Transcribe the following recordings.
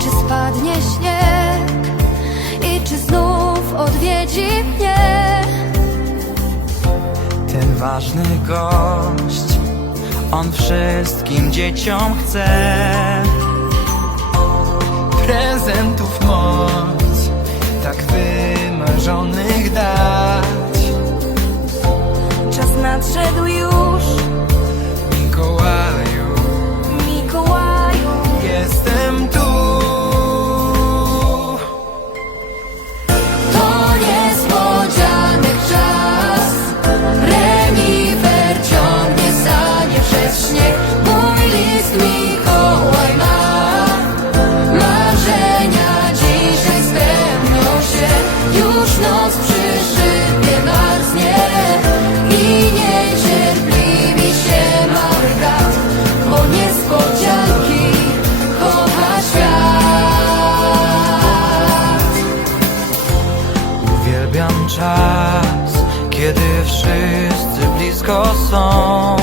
Czy spadnie śnieg i czy znów odwiedzi mnie? Ten ważny gość, on wszystkim dzieciom chce prezentów moc, tak wymarzony. wszyscy blisko są.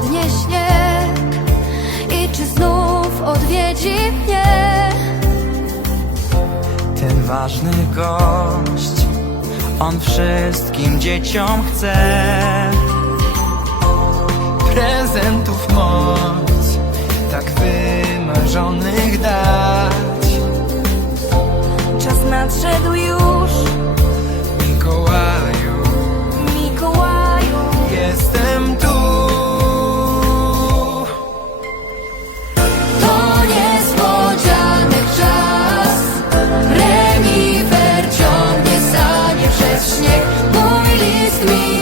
spadnie śnieg i czy znów odwiedzi mnie ten ważny gość? On wszystkim dzieciom chce prezentów moc, tak wymarzonych dać. Czas nadszedł już. снег, мой лист меня.